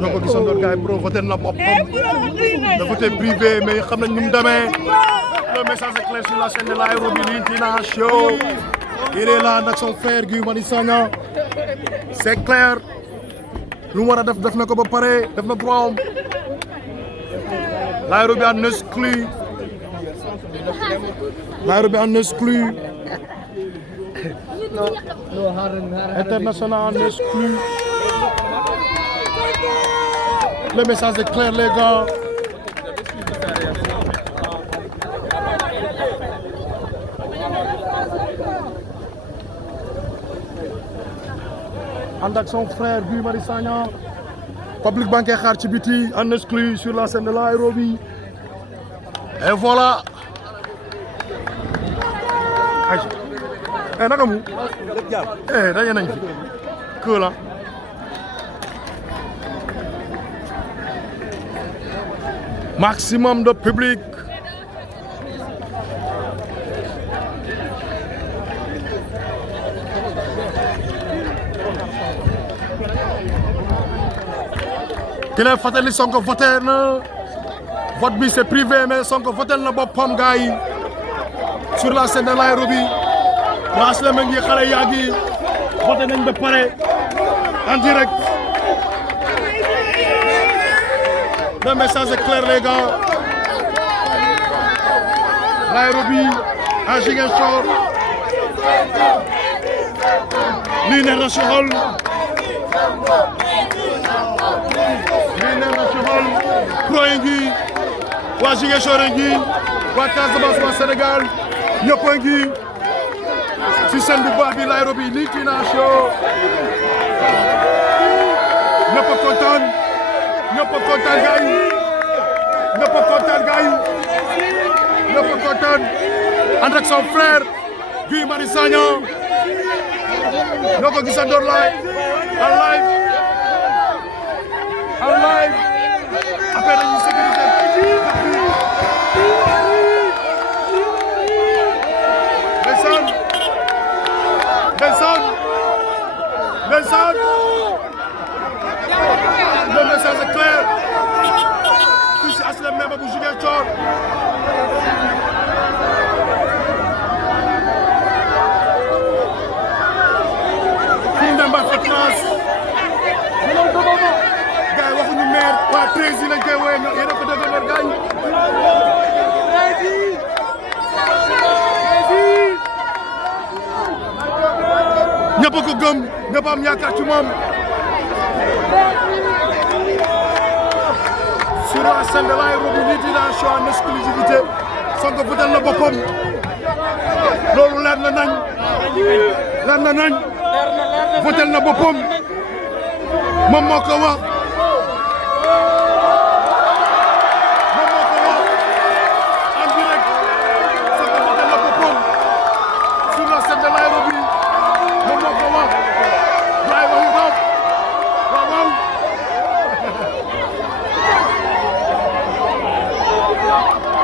ñoo ko gisandoo gars yi pro voté na boppam de voté privé mais xam nañ nu mu demee le message est clair sur la chaîne de Laye-Roby Lintina Show il est là nag son frère Guy Marius Sagna c'est clair lu mu war a def na ko ba pare def na droit am Laye-Roby en exclu Laye-Roby en exclu international en exclu le message est clair les gars ànd ak son frère Guy Marius Sagna public banque xaar ci biti en exclu sur la scène de Laye-Roby et voilà ay naka mu daje nañ fi que la maximum de public ki lay fàttali Sonko voté na vote bi c'est privé mais Sonko voté na boppam gars yi sur la scène de Laye-Roby raas la ma ngi xale yaa ngi voté nañ ba pare en direct le message est clair les gars Laye-Roby à Ziguinchor lii neex na si xol lii neex na si xol pro yi ngi waa Ziguinchor yi ngi waa Casamance waa Sénégal ñëpp a ngi si seen bu baax bi Laye-Roby Lintina Show ñëpp a kontaan ñëpp a kontaan gars yi ñëpp a kontaan gars yi ñëpp a kontaan ànd ak son frère Guy Marius Sagna ñoo ko gisandoor live en live après dañuy sécurité ndeysaan le message est clair fii si HLM Memba bu Ziguinchor fii Ndemba Fatras gars yi waxuñu maire waa président lañ koy woowee yéen a ko déggoo gars yi ñëpp a ko gëm ñëpp am yaakaar ci moom sur la scène de Laye-Roby Lintina Show en exclusivité Sonko votel na boppam loolu leer na nañ votel na boppam moom moo ko wax